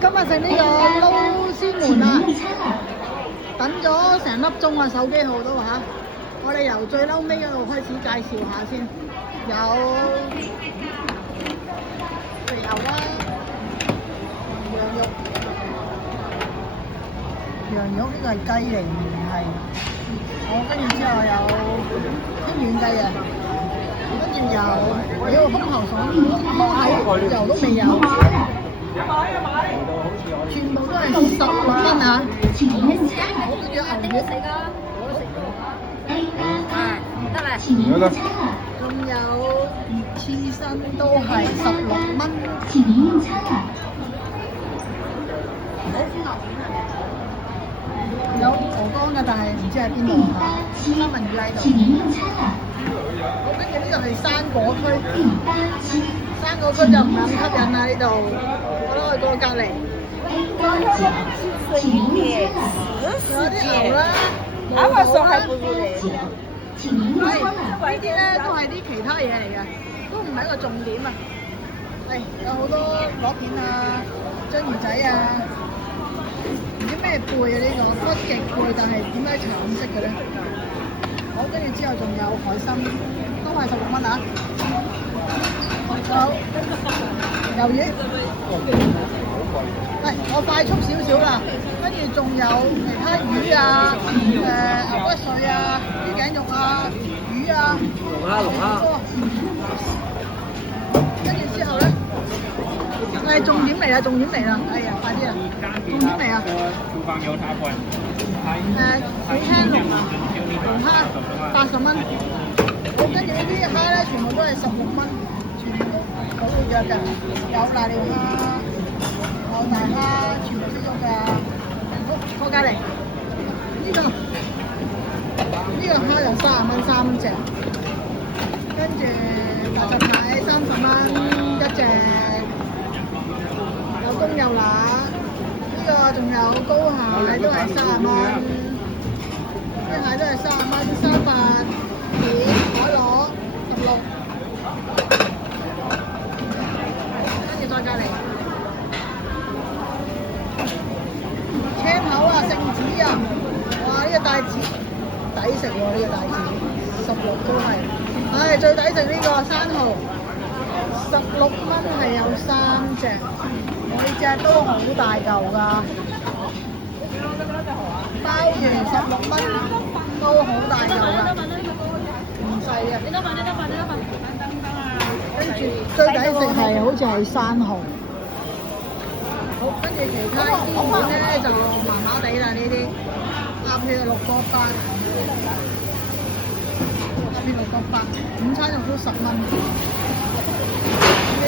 今日食呢個撈鮮門啊，等咗成粒鐘啊，手機號都話。我哋由最嬲尾嗰度開始介紹下先，有肥牛啦，羊肉呢個係雞嚟，係。我跟住之後有啲軟雞啊，跟住有風頭爽，喺油都未有。全部都係16蚊啊！我跟住牛肉食啊，得啦，仲有熱刺身都係16蚊。有鵝肝嘅，但係唔知喺邊度啊？三文魚喺度。我跟住呢度係生果區，生果區就唔係咁吸引啦呢度。我攞去過隔離。有啲牛啦，牛啦。呢啲咧都係啲其他嘢嚟嘅，都唔係一個重點啊。係有好多螺片啊、章魚仔啊。唔知咩貝啊呢個北極貝，但係點解橙色嘅咧？好，跟住之後仲有海參，都係16蚊啊！好，魷魚，我快速少少啦，跟住仲有其他魚啊，牛骨髓啊，豬頸肉啊，魚啊，龍蝦，跟住之後咧。重點嚟啦！重點嚟啦！哎呀，快啲啊！重點嚟啊！小青龍蝦80蚊，好，跟住呢啲蝦咧，全部都係16蚊，全部好活躍㗎，有瀨尿蝦，有大蝦，全部都喐㗎。好，過隔離呢個蝦就30蚊3隻，跟住大閘蟹30蚊1隻。有公有乸，呢個仲有高蟹都係30蚊，啲蟹都係30蚊，38片海螺16，跟住再隔離青口啊、聖子啊，哇！呢個帶子抵食喎，呢個帶子16都係，最抵食呢個生蠔16蚊係有3隻。每隻都好大嚿㗎，鮑魚16蚊都好大嚿㗎，唔細嘅。跟住最抵食係好似係生蠔。好，跟住其他鮮款咧就麻麻地啦呢啲，鴨血6個8，鴨血6個8，午餐肉都10蚊。呢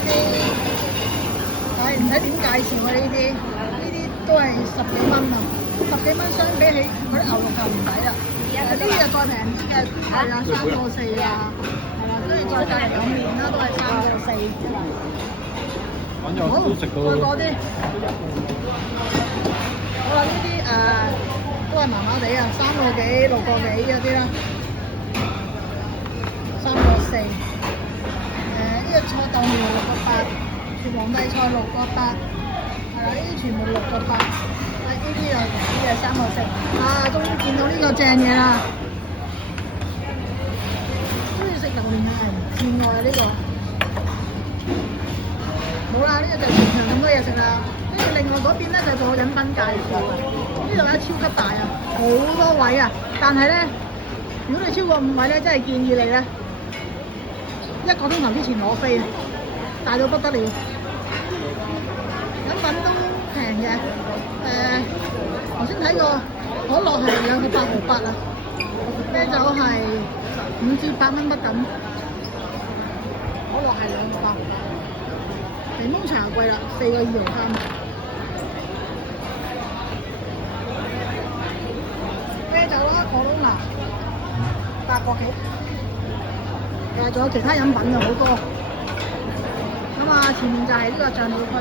啲。唔使點介紹啊！呢啲都係10幾蚊啊，10幾蚊相比起嗰啲牛肉就唔抵啦。呢啲就再平啲嘅，係啦3個4啊，係啦，跟住再隔離有麵啦，都係3個4。好，再過啲。好啦，呢啲都係麻麻地啊，3個幾6個幾嗰啲啦，3個4。呢個錯豆苗6個8。皇帝菜6個8，係啦，呢啲全部6個8，呢啲就3個4。終於見到呢個正嘢啦！中意食榴蓮嘅係至愛啊呢個。冇啦，呢個就全場咁多嘢食啦。跟住另外嗰邊咧就做飲品介紹，呢度咧超級大啊，好多位啊！但係咧，如果你超過5位咧，真係建議你咧1個鐘頭之前攞飛啊！大到不得了，飲品都平嘅。頭先睇過可樂係2個8毫8啊，啤酒係5至8蚊不等，可樂係2個8毫8，檸檬茶貴啦，4個2毫3。啤酒啦，可樂拿8個幾，仲有其他飲品啊好多。前面就係呢個醬料區。